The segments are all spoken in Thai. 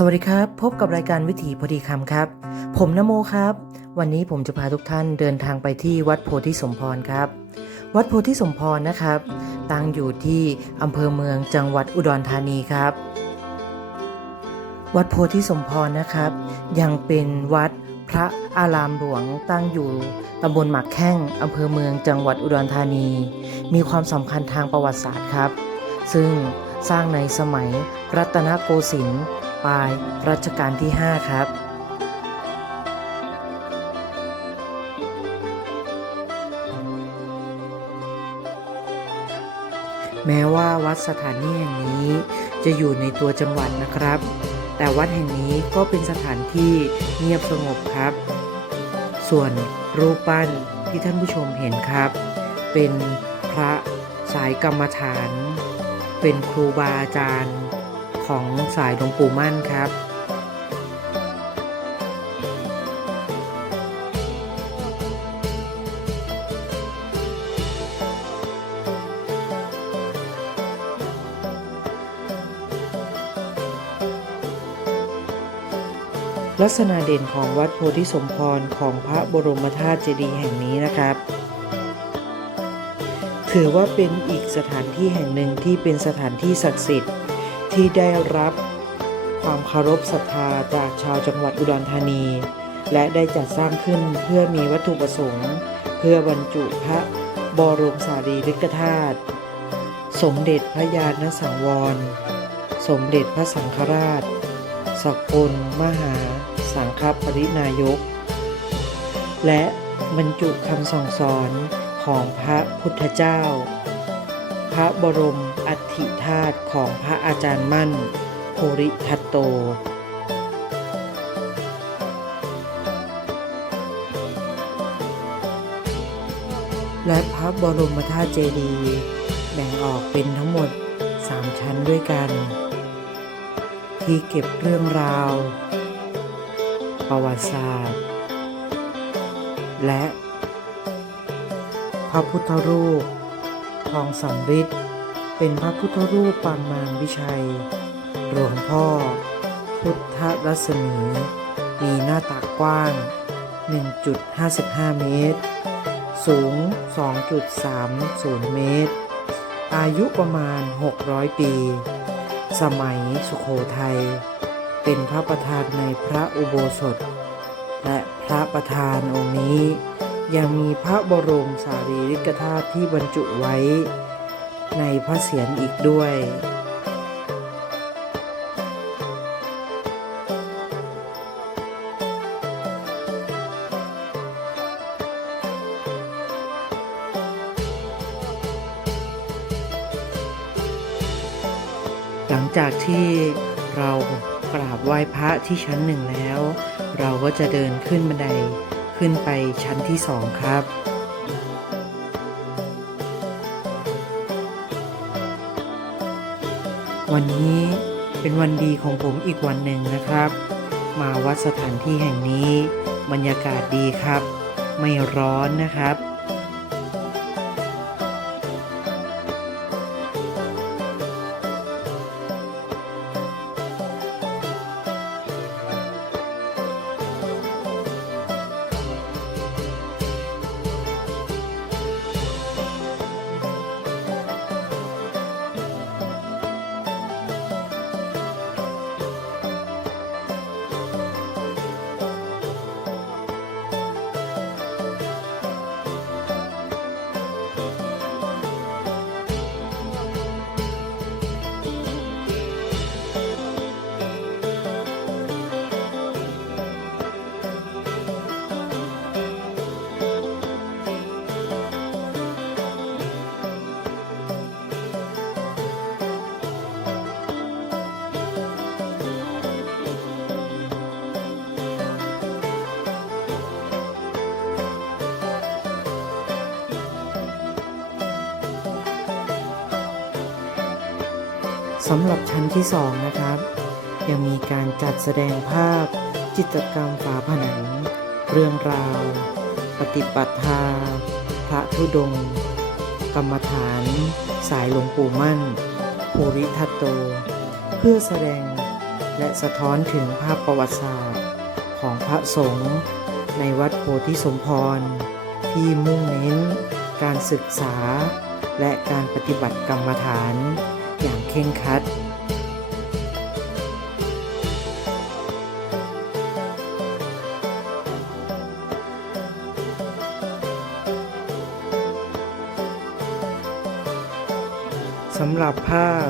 สวัสดีครับ พบกับรายการวิถีพอดีคำครับ ผมนโมครับ วันนี้ผมจะพาทุกท่านเดินทางไปที่วัดโพธิสมพรครับ วัดโพธิสมพรนะครับ ตั้งอยู่ที่อำเภอเมืองจังหวัดอุดรธานีครับ วัดโพธิสมพรนะครับ ยังเป็นวัดพระอารามหลวงตั้งอยู่ตำบลหมักแข้งอำเภอเมืองจังหวัดอุดรธานี มีความสำคัญทางประวัติศาสตร์ครับ ซึ่งสร้างในสมัยรัตนโกสินทร์ ปลายรัชกาลที่ 5 ครับแม้ว่าวัดสถานที่แห่งนี้จะอยู่ในตัวจังหวัดนะครับ แต่วัดแห่งนี้ก็เป็นสถานที่เงียบสงบครับ ส่วนรูปปั้นที่ท่านผู้ชมเห็นครับ เป็นพระสายกรรมฐาน เป็นครูบาอาจารย์ ของสายหลวงปู่มั่นครับลักษณะเด่นของวัดโพธิสมพรของพระบรมธาตุเจดีย์แห่งนี้นะครับ ถือว่าเป็นอีกสถานที่แห่งหนึ่งที่เป็นสถานที่ศักดิ์สิทธิ์ ที่ได้รับความเคารพศรัทธาจากชาวจังหวัดอุดรธานี และได้จัดสร้างขึ้นเพื่อมีวัตถุประสงค์ เพื่อบรรจุพระบรมสารีริกธาตุสมเด็จพระญาณสังวร สมเด็จพระสังฆราชสกลมหา สังฆปรินายก และบรรจุคำสั่งสอนของพระพุทธเจ้า พระบรม อัฐิธาตุของพระอาจารย์มั่นโพริทัตโต และพระบรมธาตุเจดีย์แบ่งออกเป็นทั้งหมด 3 ชั้นด้วยกัน ที่เก็บเรื่องราว ประวัติศาสตร์ และพระพุทธรูปทองสำริด เป็นพระพุทธรูปปางมารวิชัย หลวงพ่อ พุทธรัศมี มีหน้าตักกว้าง 1.55 เมตร สูง 2.30 เมตร อายุประมาณ 600 ปี สมัยสุโขทัย เป็นพระประธานในพระอุโบสถ และพระประธานองค์นี้ ยังมีพระบรมสารีริกธาตุที่บรรจุไว้ ในพระเศียรอีกด้วย หลังจากที่เรากราบไหว้พระที่ชั้นหนึ่งแล้ว เราก็จะเดินขึ้นบันไดขึ้นไปชั้นที่สองครับ วันนี้เป็นวันดีของผมอีกวันหนึ่งนะครับ มาวัดสถานที่แห่งนี้ บรรยากาศดีครับ ไม่ร้อนนะครับ สำหรับชั้นที่ 2 นะครับ ยังมีการจัดแสดงภาพ จิตรกรรมฝาผนัง เรื่องราว ปฏิปัติธาพระธุดงค์กรรมฐาน สายหลวงปู่มั่น ภูริทัตโต เพื่อแสดงและสะท้อนถึงภาพประวัติศาสตร์ ของพระสงฆ์ในวัดโพธิสมพร ที่มุ่งเน้น การศึกษา และการปฏิบัติกรรมฐาน เคร่งครัด สำหรับภาพ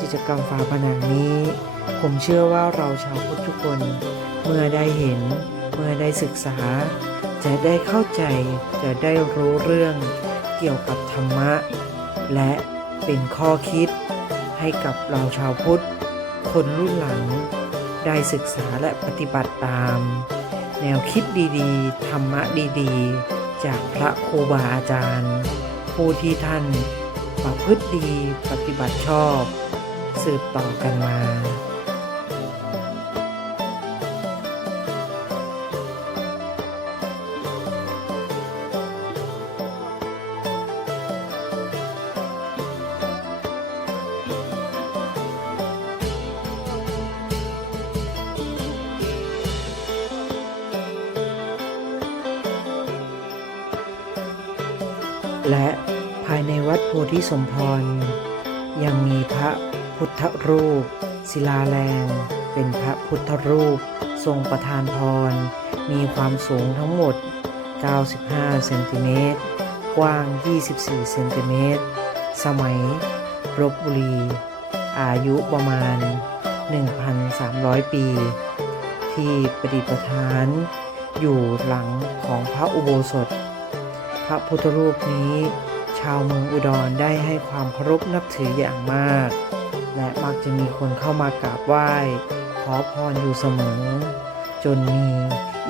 กิจกรรมฝาผนังนี้ ผมเชื่อว่าเราชาวพุทธทุกคน เมื่อได้เห็น เมื่อได้ศึกษา จะได้เข้าใจ จะได้รู้เรื่องเกี่ยวกับธรรมะ และเป็นข้อคิด ให้กับเราชาวพุทธ คนรุ่นหลัง ได้ศึกษาและปฏิบัติตาม แนวคิดดีๆ ธรรมะดีๆ จากพระครูบาอาจารย์ ผู้ที่ท่านประพฤติดีปฏิบัติชอบ สืบต่อกันมา และภายในวัดโพธิสมพร ยังมีพระพุทธรูป ศิลาแรง เป็นพระพุทธรูป ทรงประทานพร มีความสูงทั้งหมด 95 เซนติเมตร กว้าง 24 เซนติเมตร สมัยรบบุรี อายุประมาณ 1,300 ปี ที่ประดิษฐาน อยู่หลังของพระอุโบสถ พระพุทธรูปนี้ ชาวเมืองอุดรได้ให้ความเคารพนับถืออย่างมาก และมักจะมีคนเข้ามากราบไหว้ ขอพรอยู่เสมอ จนมี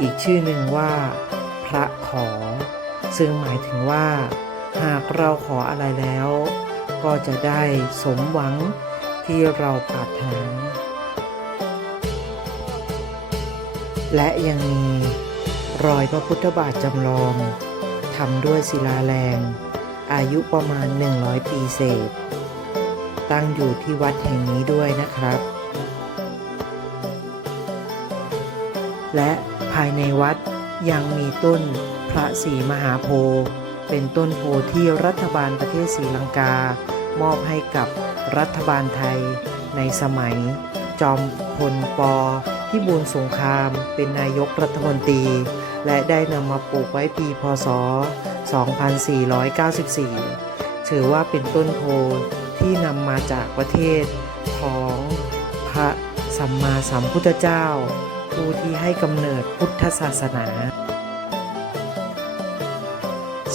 อีกชื่อหนึ่งว่า พระขอ ซึ่งหมายถึงว่า หากเราขออะไรแล้ว ก็จะได้สมหวังที่เราปรารถนาและยังมีรอยพระพุทธบาทจำลอง ทำด้วยศิลาแรง อายุประมาณ 100 ปีเศษ ตั้งอยู่ที่วัดแห่งนี้ด้วยนะครับ และภายในวัดยังมีต้นพระศรีมหาโพธิ์เป็นต้นโพธิ์ที่รัฐบาลประเทศศรีลังกา มอบให้กับรัฐบาลไทยในสมัย จอมพลปพิบูลสงคราม เป็นนายกรัฐมนตรี และได้นำมาปลูกไว้ปีพศ 2494 ถือว่าเป็นต้นโพธิ์ที่นำมาจากประเทศของพระสัมมาสัมพุทธเจ้า ผู้ที่ให้กำเนิดพุทธศาสนา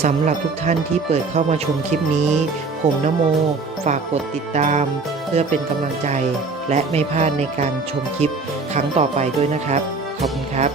สำหรับทุกท่านที่เปิดเข้ามาชมคลิปนี้ ผมนโม ฝากกดติดตาม เพื่อเป็นกำลังใจ และไม่พลาดในการชมคลิปครั้งต่อไปด้วยนะครับ ขอบคุณครับ